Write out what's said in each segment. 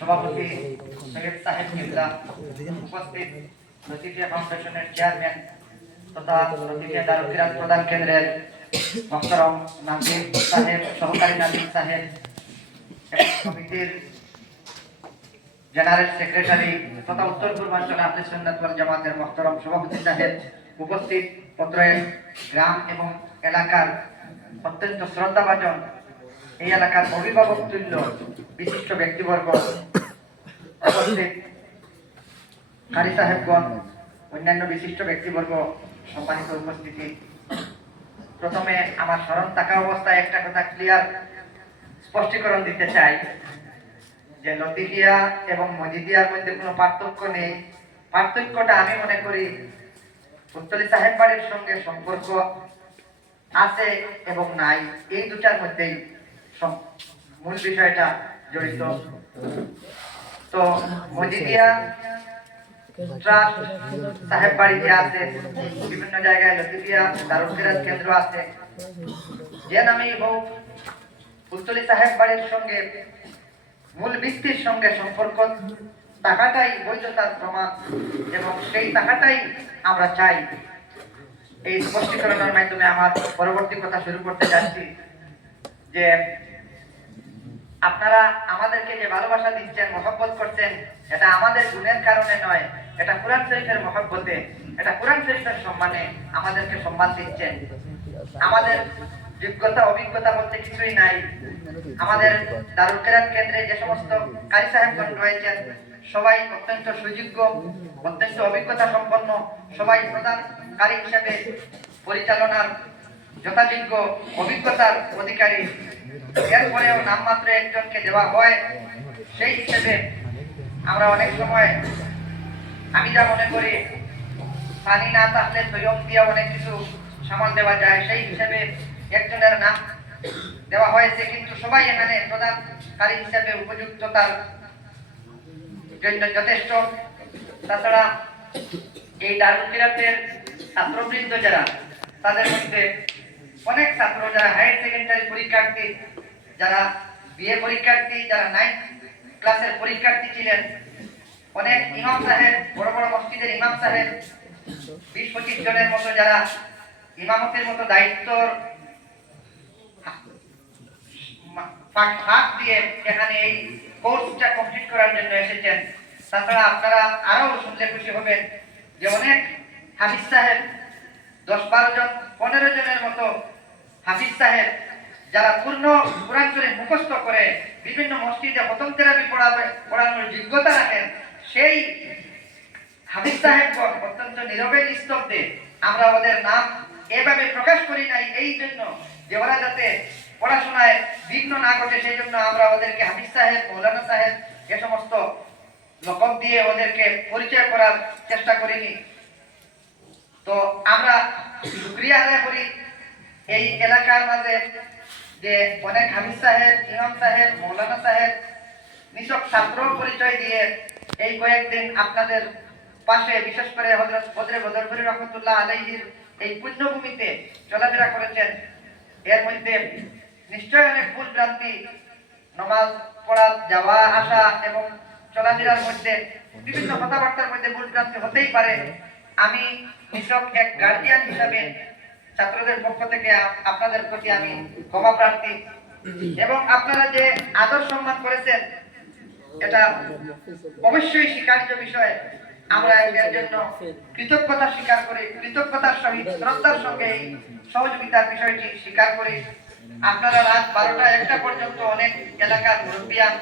সভাপতি সৈয়দ সাহেব কিবলা উপস্থিত লতিফিয়া ফাউন্ডেশনের চেয়ারম্যান তথা লতিফিয়া দারুকিরাত প্রধান কেন্দ্রের মোহতরম নাজিম সাহেব, সহকারী নাজিম সাহেব কমিটির জেনারেল সেক্রেটারি তথা উত্তর পূর্বাঞ্চল আহলে সুন্নাত জামাতের মোহতরম সভাপতি সাহেব উপস্থিত। পত্রের গ্রাম এবং এলাকার অত্যন্ত শ্রদ্ধাভাজন এই এলাকার অভিভাবক তুল্য, বিশিষ্ট ব্যক্তিবর্গ উপস্থিত কারি সাহেবগণ অন্যান্য বিশিষ্ট ব্যক্তিবর্গ সম্মানিত উপস্থিতি। প্রথমে আমার স্মরণ থাকা অবস্থায় একটা কথা ক্লিয়ার স্পষ্টীকরণ দিতে চাই যে লতিফিয়া এবং মজিদিয়ার মধ্যে কোনো পার্থক্য নেই। পার্থক্যটা আমি মনে করি পুত্তলি সাহেব বাড়ির সঙ্গে সম্পর্ক আছে এবং নাই। এই দুটার মধ্যেই মূল বিষয়টা জড়িত। তো মজিদিয়া ট্রাস্ট সাহেব বাড়ি যে আছে, বিভিন্ন জায়গায় লতিফিয়া দারুল কেন্দ্র আছে। যে নামেই হোক পুত্তলি সাহেব বাড়ির সঙ্গে মূল ভিত্তির সঙ্গে সম্পর্ক, টাকাটাই বৈধতার প্রমাণ এবং সেই টাকাটাই আমরা চাই। এই স্পষ্টীকরণের মাধ্যমে আমার পরবর্তী কথা শুরু করতে যাচ্ছি যে আপনারা আমাদেরকে যে ভালোবাসা দিচ্ছেন, মহব্বত করছেন, এটা আমাদের গুণের কারণে নয়, এটা কোরআন শরীফের মহব্বতে, এটা কোরআন শরীফের সম্মানে আমাদেরকে সম্মান দিচ্ছেন। আমাদের যোগ্যতা, অভিজ্ঞতা বলতে কিছুই নাই। আমাদের দারুল কেরাত কেন্দ্রে যে সমস্ত কারি সাহেবগণ রয়েছেন, সবাই অত্যন্ত সুযোগ্য, অত্যন্ত অভিজ্ঞতা সম্পন্ন, সবাই প্রধান কারি হিসেবে পরিচালনার যথাযোগ্য অভিজ্ঞতার অধিকারী। এরপরেও নামমাত্র একজনকে দেওয়া হয়, সেই হিসেবে আমরা অনেক সময় আমি যা মনে করি, পানি না থাকলে তৈয়ম দিয়ে অনেক কিছু সামাল দেওয়া যায়, সেই হিসেবে একজনের নাম দেওয়া হয়েছে, কিন্তু সবাই এখানে প্রধান কারি হিসেবে উপযুক্ততার জন্য যথেষ্ট। তাছাড়া এই কিরাতের ছাত্রবৃন্দ যারা, তাদের মধ্যে অনেক ছাত্র যারা হায়ার সেকেন্ডারি পরীক্ষার্থী, যারা বিএ পরীক্ষার্থী, যারা নাইন্থ ক্লাসের পরীক্ষার্থী ছিলেন, অনেক ইমাম সাহেব, বড় বড় মসজিদের ইমাম সাহেব, বিশ পঁচিশ জনের মতো যারা ইমামতের মতো দায়িত্বর ফাঁক দিয়ে এখানে এই কোর্সটা কমপ্লিট করার জন্য এসেছেন। তাছাড়া আপনারা আরও শুনলে খুশি হবেন যে অনেক হাফিজ সাহেব দশ বারো জন, পনেরো জনের মতো হাফিজ সাহেব, যারা পূর্ণ শরীফ মুখস্থ করে বিভিন্ন মসজিদে প্রথম থেরাপি পড়াবে, পড়ানোর যোগ্যতা রাখেন, সেই হাফিজ সাহেবগণ অত্যন্ত নীরবে নিস্তব্ধে, আমরা ওদের নাম এভাবে প্রকাশ করি নাই, এই জন্য যে ওরা যাতে পড়াশোনায় বিঘ্ন না ঘটে, সেই জন্য আমরা ওদেরকে হাফিজ সাহেব, মৌলানা সাহেব এ সমস্ত লকব দিয়ে ওদেরকে পরিচয় করার চেষ্টা করিনি। তো আমরা শুক্রিয়া আদায় করি এই এলাকার মাঝে যে অনেক হামিদ সাহেব, ইমাম সাহেব, মৌলানা সাহেব, নিছক ছাত্র পরিচয় দিয়ে এই কয়েকদিন আপনাদের পাশে, বিশেষ করে হজরত বদরে বদরপুরি রহমতুল্লাহ আলাইহির এই পুণ্যভূমিতে চলাফেরা করেছেন, এর মধ্যে নিশ্চয় অনেক ভুল ভ্রান্তি, নমাজ পড়া, যাওয়া আসা এবং চলাফেরার মধ্যে বিভিন্ন কথাবার্তার মধ্যে ভুল ভ্রান্তি হতেই পারে। আমি নিছক এক গার্জিয়ান হিসাবে ছাত্রদের পক্ষ থেকে আপনাদের প্রতি আমি ক্ষমা প্রার্থী। এবং আপনারা যে আদর সম্মান করেছেন, এটা অবশ্যই স্বীকার্য বিষয়। আমরা এর জন্য কৃতজ্ঞতা স্বীকার করি, কৃতজ্ঞতার সহিত শ্রদ্ধার সঙ্গে এই সহযোগিতার বিষয়টি স্বীকার করি। আপনারা রাত বারোটা একটা পর্যন্ত অনেক এলাকার মুরব্বিয়ান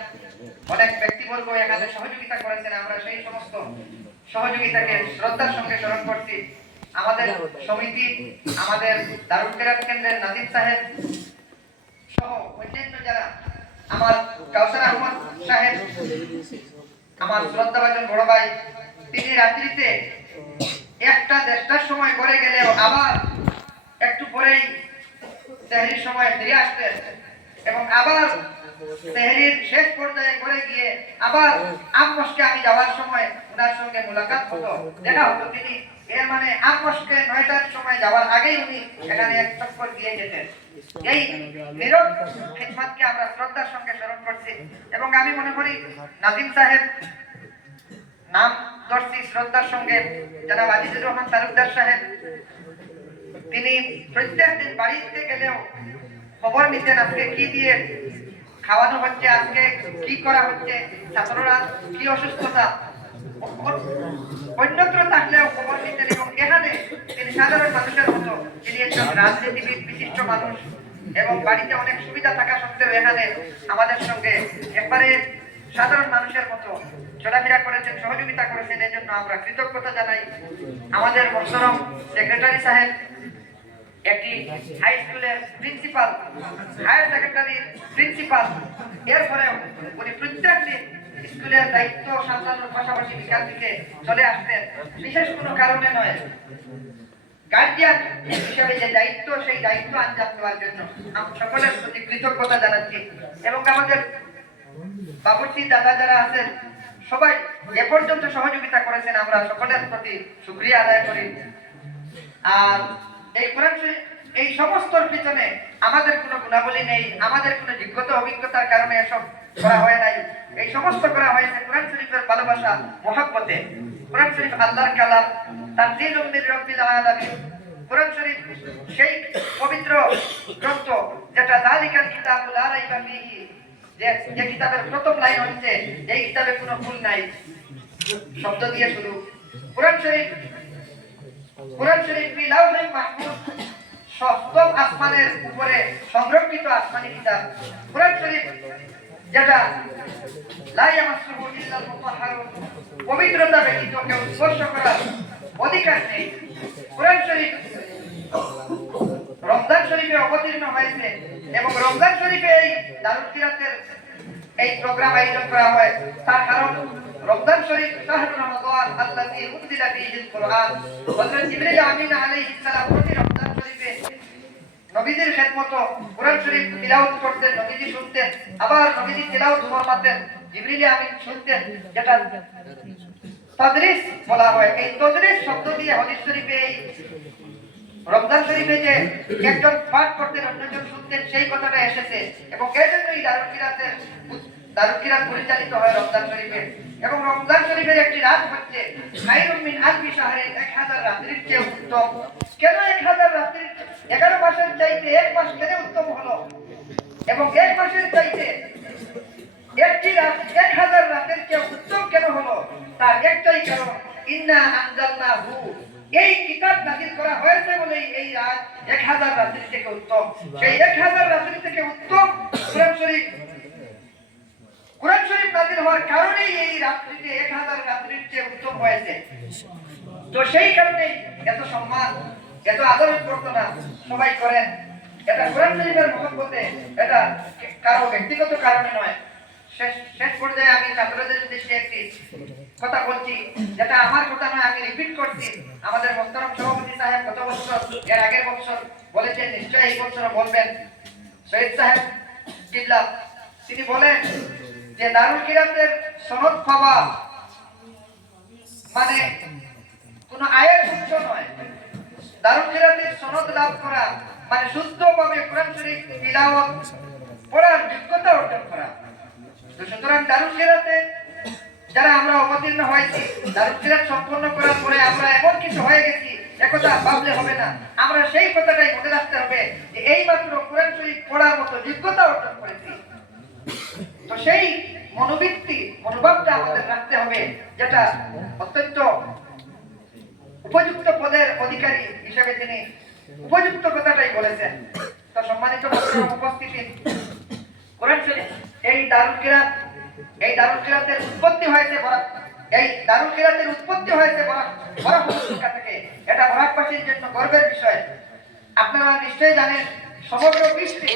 অনেক ব্যক্তিবর্গ এখানে সহযোগিতা করেছেন। আমরা সেই সমস্ত সহযোগিতাকে শ্রদ্ধার সঙ্গে স্মরণ করছি। আমাদের সমিতি, আমাদের দারুল কেরাত কেন্দ্রের নাজিম সাহেব সহ অন্যান্য যারা, আমার কাউসার আহমদ সাহেব, আমার বড় ভাই, তিনি রাত্রিতে একটা দেড়টার সময় করে গেলেও আবার একটু পরেই সময় ফিরে আসতেন এবং আবার সেহরির শেষ পর্যায়ে করে গিয়ে আবার আমকসকে আমি যাওয়ার সময় ওনার সঙ্গে মোলাকাত হতো দেখা হতো তিনি। এর মানে আমকসকে নয়টার সময় যাওয়ার আগেই উনি এখানে এক চক্কর দিয়ে যেতেন। এই নীরব খিদমতকে আমরা শ্রদ্ধার সঙ্গে স্মরণ করছি এবং আমি মনে করি নাজিম সাহেব নাম দর্শী শ্রদ্ধার সঙ্গে। জনাব আজিজুর রহমান তালুকদার সাহেব তিনি প্রত্যেক দিন বাড়িতে গেলেও খবর নিতেন আজকে কি দিয়ে খাওয়ানো হচ্ছে আজকে, কি করা হচ্ছে? ছাত্ররা কি অসুস্থতা? অন্যত্র থাকলেও খবর নিতেন এবং এখানে তিনি সাধারণ মানুষের মতো। তিনি একজন রাজনীতিবিদ, বিশিষ্ট মানুষ এবং বাড়িতে অনেক সুবিধা থাকা সত্ত্বেও এখানে আমাদের সঙ্গে একবারে সাধারণ মানুষের মতো চলাফেরা করেছেন, সহযোগিতা করেছেন। এই জন্য আমরা কৃতজ্ঞতা জানাই। আমাদের মোশরম সেক্রেটারি সাহেব একটি হাই স্কুলের প্রিন্সিপাল হায়ার সেকেন্ডারির প্রিন্সিপাল এরপরেও উনি প্রত্যেক দিন স্কুলের দায়িত্ব সামলানোর পাশাপাশি বিকাল দিকে চলে আসতেন। বিশেষ কোনো কারণে নয়। গার্জিয়ান হিসেবে যে দায়িত্ব, সেই দায়িত্ব আঞ্জাম দেওয়ার জন্য সকলের প্রতি কৃতজ্ঞতা জানাচ্ছি। এবং আমাদের বাবুর্চি দাদা যারা আছেন, সবাই এ পর্যন্ত সহযোগিতা করেছেন। আমরা সকলের প্রতি শুক্রিয়া আদায় করি। আর এই কোরআন এই সমস্তর পিছনে আমাদের কোনো গুণাবলী নেই, আমাদের কোনো যোগ্যতা, অভিজ্ঞতার কারণে এসব করা হয় নাই। এই সমস্ত করা হয়েছে কোরআন শরীফের ভালোবাসা, মহাব্বতে। কোরআন শরীফ আল্লাহর কালাম তার দিন রব্বিল আলামিন। কোরআন শরীফ সেই পবিত্র গ্রন্থ যেটা জালিকাল কিতাবুল লা রাইবা ফীহি, যে যে কিতাবের প্রথম লাইন হচ্ছে, এই কিতাবে কোনো ভুল নাই। শব্দ দিয়ে শুরু কোরআন শরীফ কোরআন শরীফ লাউহে মাহফুজ, সপ্তম আসমানের উপরে সংরক্ষিত আসমানি কিতাব কোরআন শরীফ যেটা লা ইয়ামাসসুহু ইল্লাল মুতাহহারুন পবিত্রতা ব্যতীত কেউ স্পর্শ করার অধিকার নেই। কোরআন শরীফ রমজান শরীফে অবতীর্ণ হয়েছে এবং রমজান শরীফে এই দারুল কিরাতের এই প্রোগ্রাম আয়োজন করা হয়, তার কারণ রমজান শরীফ শাহরু রমাদান আল্লাযী উনজিলা ফীহিল কুরআন। হযরত জিবরিল আমিন আলাইহিস সালাম প্রতি রমজান শরীফে নবীদের খেদমত, কোরআন শরীফ তিলাওয়াত করতেন, নবীজি শুনতেন, আবার নবীজি তিলাওয়াত ফরমাতেন, জিবরিল আমিন শুনতেন, যেটা তদরিস বলা হয়। এই তদরিস শব্দ দিয়ে হাদিস শরীফে এই রমজান শরীফে যে একজন পাঠ করতেন, অন্যজন শুনতেন, সেই কথাটা এসেছে। এবং এই জন্যই দারুল কিরাতের পরিচালিত হয় রমজান শরীফে। এবং রমজান শরীফের একটি রাত হচ্ছে, খাইরুম শাহরে, এক হাজার রাত্রির চেয়ে উত্তম। কেন এক হাজার রাত্রির এগারো মাসের চাইতে এক মাস কেন উত্তম হলো? এবং এক মাসের চাইতে একটি রাত, এক হাজার রাতের চেয়ে উত্তম কেন হলো? তার একটাই কারণ, ইন্না আনজালনা হু এই কিতাব নাজিল করা হয়েছে বলেই এই রাত এক হাজার রাত্রি থেকে উত্তম। সেই এক হাজার রাত্রি থেকে উত্তম শরীফ হওয়ার কারণেই এই রাত্রিতে এক হাজার রাত্রির চেয়ে উত্তম হয়েছে। তো সেই কারণে এত সম্মান, এত আদরের প্রার্থনা সবাই করেন। এটা কোরআন শরীফের মহব্বতে, এটা কারও ব্যক্তিগত কারণে নয়। শেষ শেষ পর্যায়ে আমি ছাত্রদের উদ্দেশ্যে একটি কথা বলছি, যেটা আমার কথা নয়, আমি রিপিট করছি। আমাদের মোহতরম সভাপতি সাহেব গত বছর, এর আগের বছর বলেছেন, নিশ্চয়ই এই বছর বলবেন। শহীদ সাহেব কিবলা, তিনি বলেন যে দারুল কিরাতের সনদ পাওয়া মানে কোন আয়ের উৎস নয়। দারুল কিরাতের সনদ লাভ করা মানে শুদ্ধভাবে কোরআন শরীফ তিলাওয়াত পড়ার যোগ্যতা অর্জন করা। তো সুতরাং দারুল কিরাতে যারা আমরা অবতীর্ণ হয়েছি, দারুল কিরাত সম্পন্ন করার পরে আমরা এমন কিছু হয়ে গেছি, একথা ভাবলে হবে না। আমরা সেই কথাটাই মনে রাখতে হবে যে এই মাত্র কোরআন শরীফ পড়ার মতো যোগ্যতা অর্জন করেছি। তো সেই মনোবৃত্তি, মনোভাবটা আমাদের রাখতে হবে, যেটা অত্যন্ত উপযুক্ত পদের অধিকারী হিসেবে তিনি উপযুক্ত কথাটাই বলেছেন। তো সম্মানিত উপস্থিতি। কোরআন এই দারুল কিরাত, এই দারুল উৎপত্তি হয়েছে বরাক, এই দারুল উৎপত্তি হয়েছে বরাক বরাক উপত্যকা থেকে। এটা বরাকবাসীর জন্য গর্বের বিষয়। আপনারা নিশ্চয়ই জানেন, সমগ্র বিশ্বে